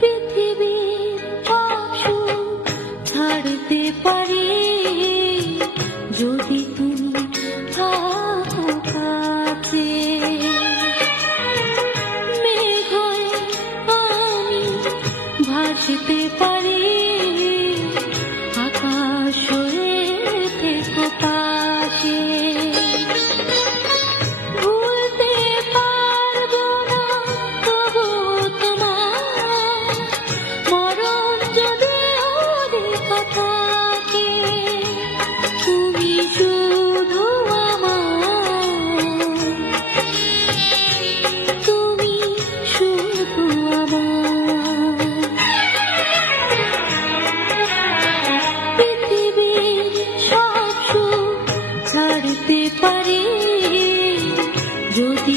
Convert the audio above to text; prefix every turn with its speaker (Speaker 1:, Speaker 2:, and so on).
Speaker 1: পৃথিবীর সুখ ছাড়তে পারি। যদি তুমি মেঘ পারি। ছাড়তে পারি। যদি